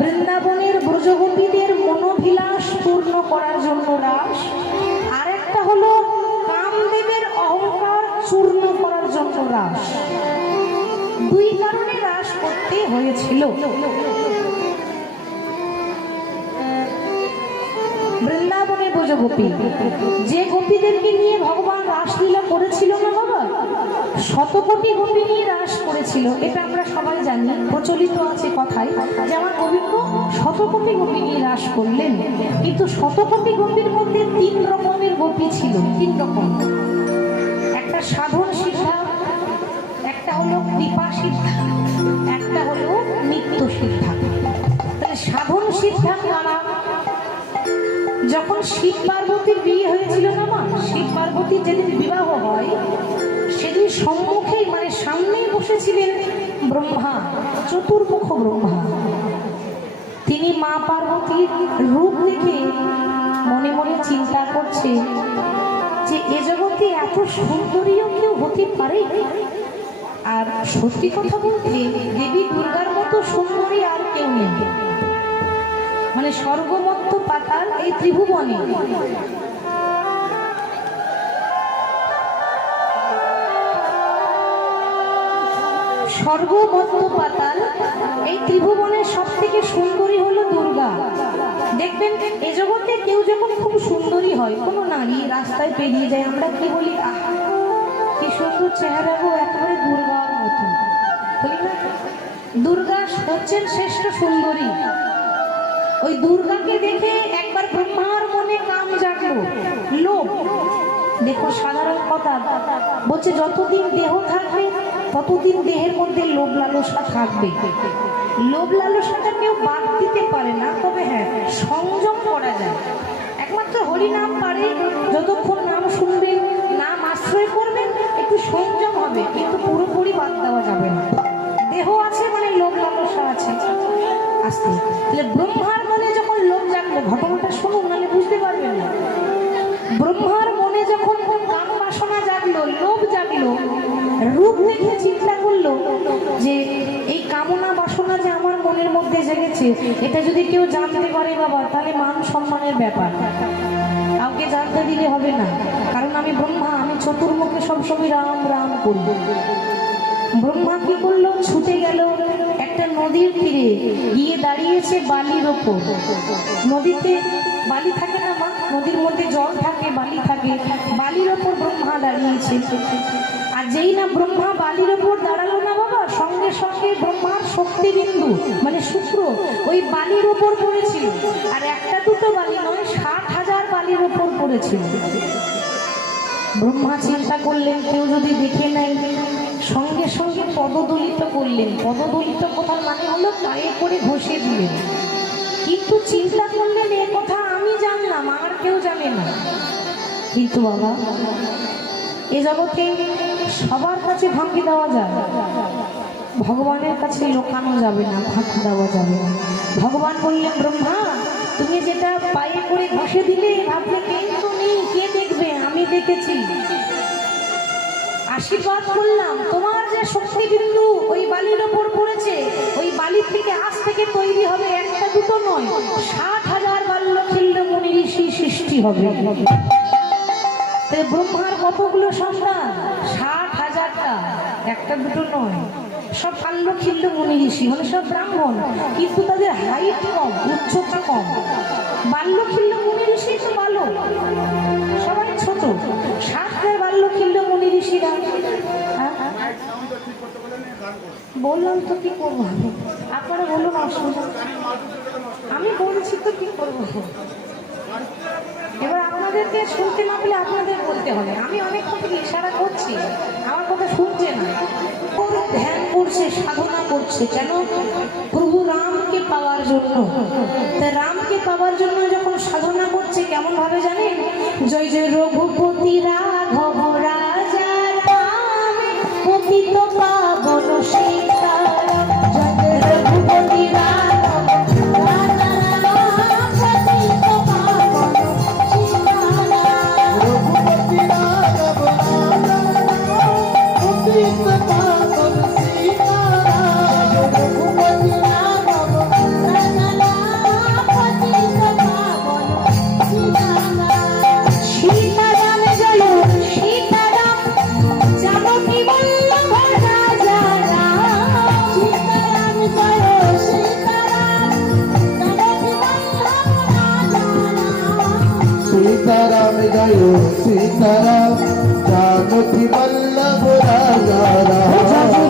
বৃন্দাবনের ব্রজগোপীদের মনোভিলাস পূর্ণ করার জন্য রাস, আর একটা হলো কামদেবের অহংকার চূর্ণ করার জন্য রাস। দুই কারণে রাস করতে হয়েছিল। বৃন্দাবনে ব্রজগোপী, যে গোপীদেরকে নিয়ে ভগবান রাসলীলা করেছিল না বাবা, শতকোটি গোপী নিয়ে রাস করেছিল। এটা আমরা সবাই জানি, প্রচলিত আছে কথায় যে আমার গোবিন্দ শতকোটি গোপী নিয়ে রাস করলেন। কিন্তু শতকোটি গোপীর মধ্যে 3 রকমের গোপী ছিল, 3 রকম। একটা সাধন সিদ্ধা, একটা হলো কৃপা সিদ্ধা, একটা হলো নিত্য সিদ্ধা। তাহলে সাধন সিদ্ধা কারা? যখন শিব পার্বতীর বিয়ে হয়েছিল না মা, শিব পার্বতীর যেদিন বিবাহ হয় সেদিন সম্মুখেই মানে সামনেই বসেছিলেন ব্রহ্মা, চতুর্মুখ ব্রহ্মা। তিনি মা পার্বতীর রূপ দেখে মনে মনে চিন্তা করছে যে এ জগতে এত সুন্দরীও কেউ হতে পারে। আর সত্যি কথা বলতে দেবী দুর্গার মতো সুন্দরী আর কেউ নেই, মানে স্বর্গমত্ত পাতাল এই ত্রিভুবনে। স্বর্গমত্ত পাতাল এই ত্রিভুবনের সব থেকে সুন্দরী হলো দুর্গা। দেখবেন এ জগতে কেউ যখন খুব সুন্দরী হয়, কোনো নারী রাস্তায় পেরিয়ে যায়, আমরা কি বলি, আহা কি সুন্দর চেহারা গো, একেবারে দুর্গার মতো, বলি না? দুর্গা হচ্ছেন শ্রেষ্ঠ সুন্দরী। ওই দুর্গাকে দেখে একবার ব্রহ্মার মনে কাম জাগলো, লোভ। দেখো সাধারণ কথা বলছে, যতদিন দেহ থাকবে ততদিন দেহের মধ্যে লোভ লালসা থাকবে। লোভ লালসাটা কেউ বাদ দিতে পারে না, তবে হ্যাঁ সংযম করা যায়। একমাত্র হরিনাম পারে, যতক্ষণ নাম শুনবেন, নাম আশ্রয় করবেন, একটু সংযম হবে, কিন্তু পুরোপুরি বাদ দেওয়া যাবে না। দেহ আছে মানে লোভ লালসা আছে। আসতে তাহলে ব্রহ্মার মনে যখন লোভ জাগলো, ঘটনাটা শুনুন নাহলে বুঝতে পারবেন না। ব্রহ্মার মনে যখন কাম বাসনা জাগলো, লোভ জাগলো, রূপ দেখে চিন্তা করলো যে এই কামনা বাসনা যে আমার মনের মধ্যে জেগেছে, এটা যদি কেউ জানতে পারে বাবা, তাহলে মান সম্মানের ব্যাপার। কাউকে জানতে দিলে হবে না, কারণ আমি ব্রহ্মা, আমি চতুর্মুখে সবসময় রাম রাম করি। ব্রহ্মা কি করলো? ছুটে গেল একটা নদীর তীরে, গিয়ে দাঁড়িয়েছে বালির ওপর। নদীতে বালি থাকে না মা, নদীর মধ্যে জল থাকে, বালি থাকে, বালির ওপর ব্রহ্মা দাঁড়িয়েছে। আর যেই না ব্রহ্মা বালির ওপর দাঁড়ালো না বাবা, সঙ্গে সঙ্গে ব্রহ্মার শক্তি বিন্দু মানে শুক্র ওই বালির ওপর পড়েছিল। আর একটা দুটো বালি নয়, 60,000 বালির ওপর পড়েছিল। ব্রহ্মা চিন্তা করলেন কেউ যদি দেখে নেয়, সঙ্গে সঙ্গে পদদলিত করলেন। পদদলিত কথার মানে হলো পায়ে করে ঘষে দিলেন। কিন্তু চিন্তা করলেন এ কথা আমি জানলাম, আর কেউ জানে না। কিন্তু বাবা, এ জগতে সবার কাছে ফাঁকি দেওয়া যায়, ভগবানের কাছে লোকানো যাবে না, ফাঁকি দেওয়া যাবে না। ভগবান বললেন ব্রহ্মা, তুমি যেটা পায়ে করে ঘষে দিলে, আপনি কিন্তু নেই, কে দেখবে? আমি দেখেছি। আশীর্বাদ করলাম, তোমার যে শক্তিবিন্দু ওই বালির ওপর পড়েছে, ওই বালির থেকে আজ থেকে তৈরি হবে একটা দুটো নয়, 60,000 বাল্যখিল্য মুনি ঋষি সৃষ্টি হবে। ব্রহ্মার কতগুলো সন্তান? 60,000টা, একটা দুটো নয়। সব বাল্যখিল্য মুনি ঋষি, মানে সব ব্রাহ্মণ, কিন্তু তাদের হাইট কম, উচ্চতা কম। বাল্যখিল্য মুনি ঋষি তো ভালো, সবাই ছোট। 60 বাল্যখিল্য মুনি ঋষিরা, বললাম তো কি করবো, আপনারা বলুন, অসুবিধা। আমি বলছি তো কি করবো, এবার আপনাদেরকে শুনতে না পেলে আপনাদের বলতে হবে। আমি অনেকক্ষণ থেকে ইশারা করছি, আমার কথা শুনছে না। ধ্যান করছে, সাধনা করছে, কেন? প্রভু রামকে পাওয়ার জন্য। তা রামকে পাওয়ার জন্য যখন সাধনা করছে, কেমন ভাবে জানেন? জয় জয় রঘুপতি রাঘব রাজা রাম, পতিত পাবন সীতারাম। জয় জয় রঘুপতি রাঘব রাজা রাম, পতিত পাবন সীতারাম। রঘুপতি রাঘব রাজা রাম, পতিত পাবন সীতারাম। রঘুপতি রাঘব রাজা রাম, পতিত পাবন সীতারাম। সীতারাম জয় সীতারাম, জানকী বল্লভ রাজা রাম। সীতারাম জয় সীতারাম, জানকী বল্লভ রাজা রাম। সীতারাম জয় সীতারাম, জানকী বল্লভ রাজা রাম।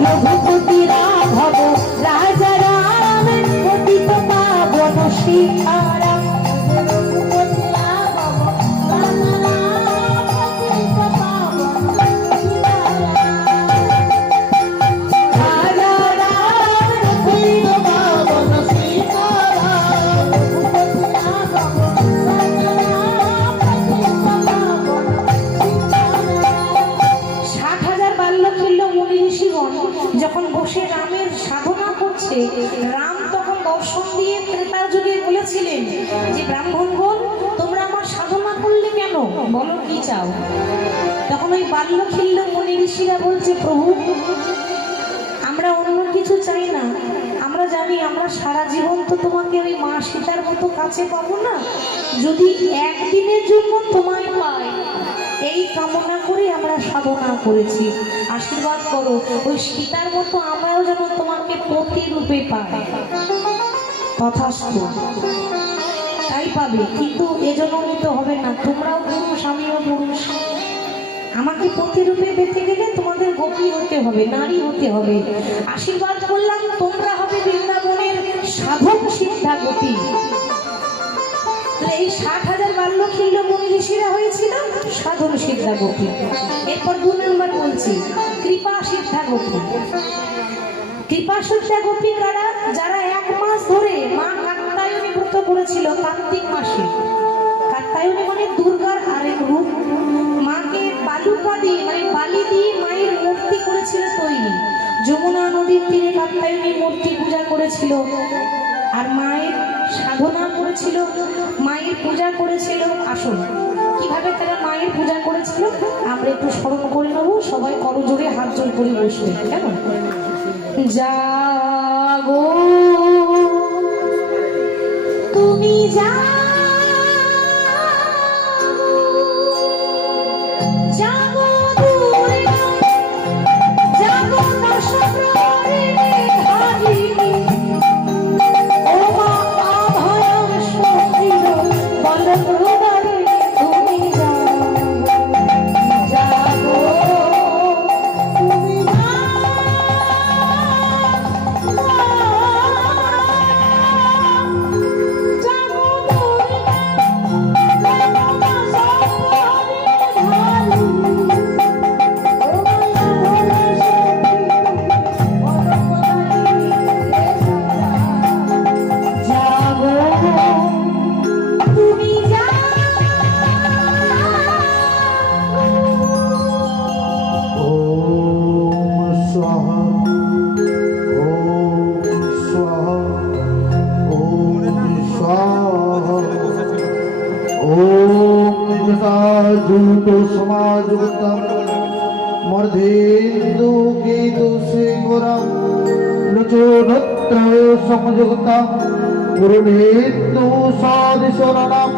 রঘুপতি রাঘব রাজা রাম, পতিত পাবন সীতারাম। রঘুপতি রাঘব রাজা রাম, পতিত পাবন সীতারাম। রাজা রাম পতিত পাবন সীতারাম। রঘুপতি রাঘব রাজা রাম, পতিত পাবন সীতারাম। 60,000 বাল্যখিল্য মুনি ঋষিগণ যখন বসে রামের সাধনা করছে, রাম তখন দর্শন দিয়ে ত্রেতার যুগে বলেছিলেন যে ব্রাহ্মণগণ, তোমরা আমার সাধনা করলে কেন? বলো কি চাও? তখন ওই বাল্যখিল্য মুনি ঋষিরা বলছে, প্রভু আমরা অন্য কিছু চাই না, আমরা জানি আমরা সারা জীবন তো তোমাকে ওই মা সীতার মতো কাছে পাবো না, যদি একদিনের জন্য তোমায় পাই, এই কামনা করে আমরা সাধনা করেছি। আশীর্বাদ করো, ওই সীতার মতো আমরাও যেন তোমাকে প্রতিরূপে পাই। তথাস্তু, তাই পাবে। কিন্তু এজন্য নিতে হবে না, তোমরাও পুরুষ, আমিও পুরুষ। আমাকে প্রতিরূপে পেতে গেলে তোমাদের গোপী হতে হবে, নারী হতে হবে। আশীর্বাদ করলাম, তোমরা হবে বৃন্দাবনের সাধক সিদ্ধা গোপী। এই 60,000 বাল্যখিল্য মুনি ঋষিরা হয়েছিল সাধন সিদ্ধা গোপী। এরপর 2 নম্বর বলছি কৃপা সিদ্ধা গোপী। কৃপা সিদ্ধা গোপী কারা? যারা 1 মাস ধরে মা কাত্যায়নী ব্রত করেছিল কার্তিক মাসে। কাত্যায়নী মানে দুর্গার আরেক রূপ। মাকে বালুকা দিয়ে মানে বালি দিয়ে মায়ের মূর্তি করেছিল তৈরি। যমুনা নদীর তীরে কাত্যায়নী মূর্তি পূজা করেছিল আর মায়ের সাধনা করেছিল, মায়ের পূজা করেছিল। আসুন কিভাবে তারা মায়ের পূজা করেছিল আমরা একটু স্মরণ করে নেব। সবাই করজোড়ে হাত জোড় করে বসবে, কেমন? জাগো তুমি জাগো দুর্গা, জাগো দশপ্রহরীণী ধারিণী, ও মা অভয়ং শক্তির বলপ্রদায়িনী, তুমি জাগো তুমি ওম স্বাহা ওম স্বাহা ওম স্বাহা ওম যথাযুত সমাযুক্তম মর্ধেন্দু গীতুষে গোরম লুচোনত্র সমযুক্তম গুরুনেন্দু সাদিশরণম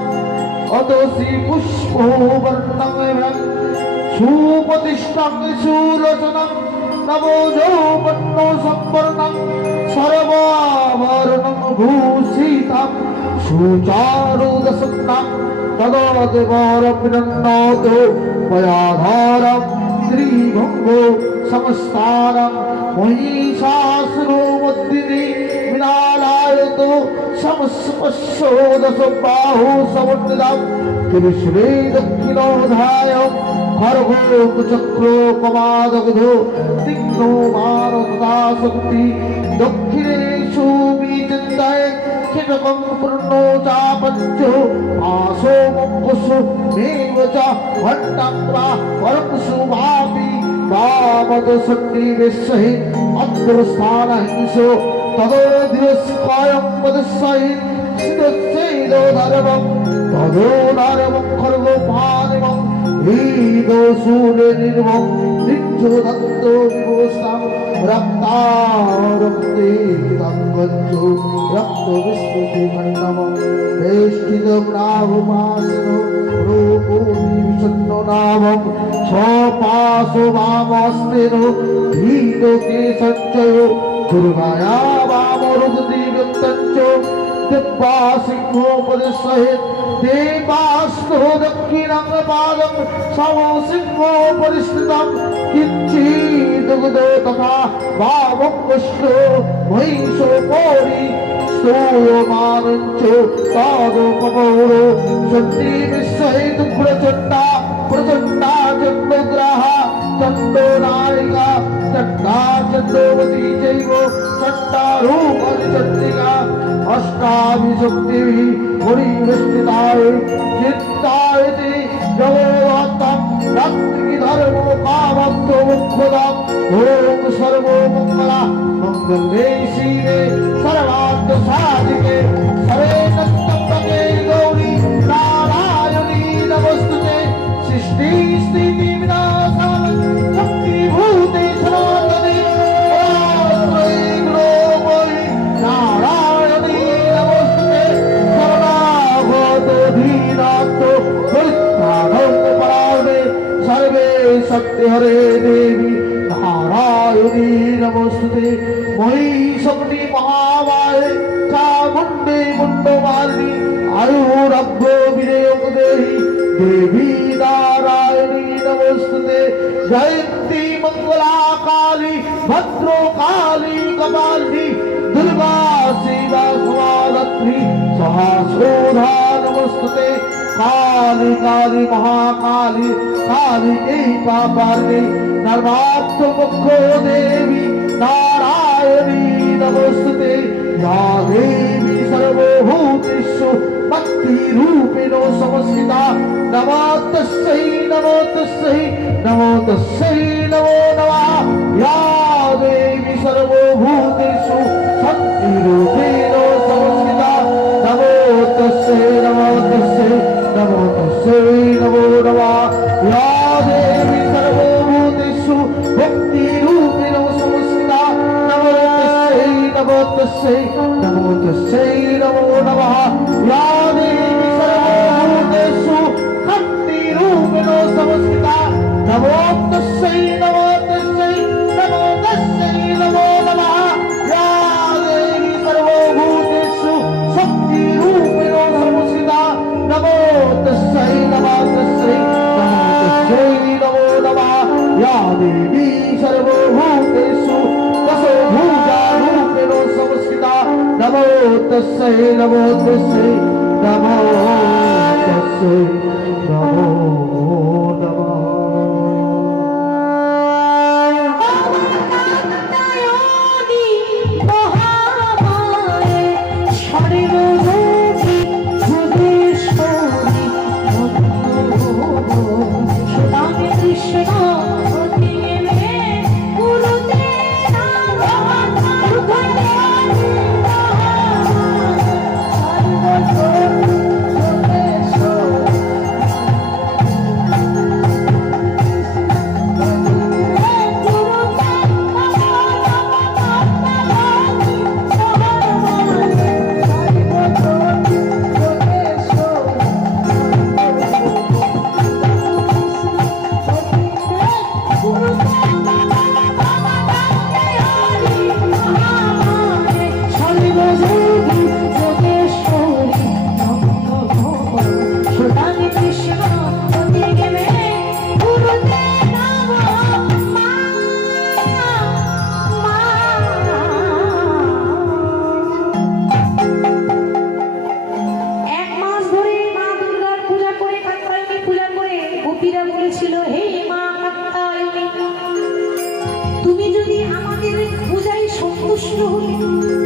অতসি পুষ্পবর্ণং সুপ্রতিষ্ঠাং সুলোচনং নবোজৌপন্নো সম্পর্ণং সর্বাভরণং ভূষিতাং সুচারুদশন্নাং তদদেবরপিনন্নত পয়াধারং ত্রিভঙ্গো সমস্তারং মহিষাসুরমর্দিনী বিনালায়ত সমস্পর্শোদশ বাহু সমর্দিতাং কৃষ্ণে দক্ষিণোধায় খর্গোপচক্র কমাদগ্ধ তীক্ষ্ণ মানতা শক্তি দক্ষিণেষু বিচিন্তায় কীটকং পূর্ণো চা পঞ্চ আসো মঙ্কুষু মেব চ ঘণ্টাং वा परमसु वापि वामद सन्निवेशहि अग्रस्थानहिंसो तदो दिवस्कायं पदस्सहि सिद्धस्यैदो धर्मं तदो धर्मं खर्गोपानिमं हीदो सूर्यनिर्मं नित्यदत्तो विभूषणं रक्तारक्ते तङ्गच्छो रक्तविस्मृतिमण्डमं वेष्टितं नाभमासनो रूपो विषण्णो नामं स्वपासो वामस्तेनो धीलोके सञ्चयो दुर्गाया वामरुदिव्यक्तञ्च दिव्यासिंहोपरिसहित देवास्तो दक्षिणं पादं समसिंहोपरिस्थितं किञ्चिदुग्धो तथा वामं विष्णो महिषोपरि स्तूयमानञ्च तादोपमौरो सन्निविसहित प्रचण्डा प्रचण्डा चण्डोग्राहा चण्डो नायिका चण्डा चण्डोवती चैव चण्डारूपनिचण्डिका अष्टाभिशक्तिभिः परिवेष्टिताय चित्तायते जगोत्तं रात्रिधर्मो कामत्तो मुक्तम् ॐ सर्वमङ्गला मङ्गले शिवे सर्वार्थ साधिके शरण्ये गौरी नारायणी नमोस्तुते सृष्टि स्थिति विनाशाय शक्तिभूते सनातने ग्लोबली नारायणी नमोस्तुते शरणागत धीनाथ परित्राणपरायणे सर्वे शक्ति हरे देवी नारायणी नमोस्तुते मयि शक्ति महामाये चामुण्डे मुण्डमालिनी आयुरभ्यो विनयं देहि देवी नारायणी नमोस्तुते जयन्ती मंगला काली भद्रो काली कपालिनी दुर्गा शिवा स्वागत्री सहस्रोधा नमोस्तुते काली काली महाकाली काली के पापार्णी नर्मात्म मुखो देवी नारायणी नमोस्तुते या देवी सर्वभूतेषु भक्ति रूपिणो समस्थिता नमो तस्यै नमो तस्यै नमो तस्यै नमो नमः या देवी सर्वभूतेषु शक्ति रूपिणो समस्थिता नमो तस्यै नमो तस्यै नमो तस्यै नमो नमः या देवी सर्वभूतेषु भक्ति रूपिणो समस्थिता नमो तस्यै नमो तस्यै नमो नमः या देवी सर्वभूतेषु भक्ति रूपिणो समस्थिता नमो तस्यै नमो तस्यै नमो तस्यै नमो नमः या देवी सर्वभूतेषु शक्ति रूपिणो समस्थिता नमो तस्यै नमो तस्यै नमो नमः या देवी सर्वभूतेषु दशभुजा रूपिणो समस्थिता नमो तस्यै नमो तस्यै नमो तस्यै नमो नमः কাত্যায়নী মহামায়ে সর্বযোগী যোগেশ্বরী সুদামে কৃষ্ণ অতিমে গুরুতে তুমি যদি আমাদের পূজায় সন্তুষ্ট হলে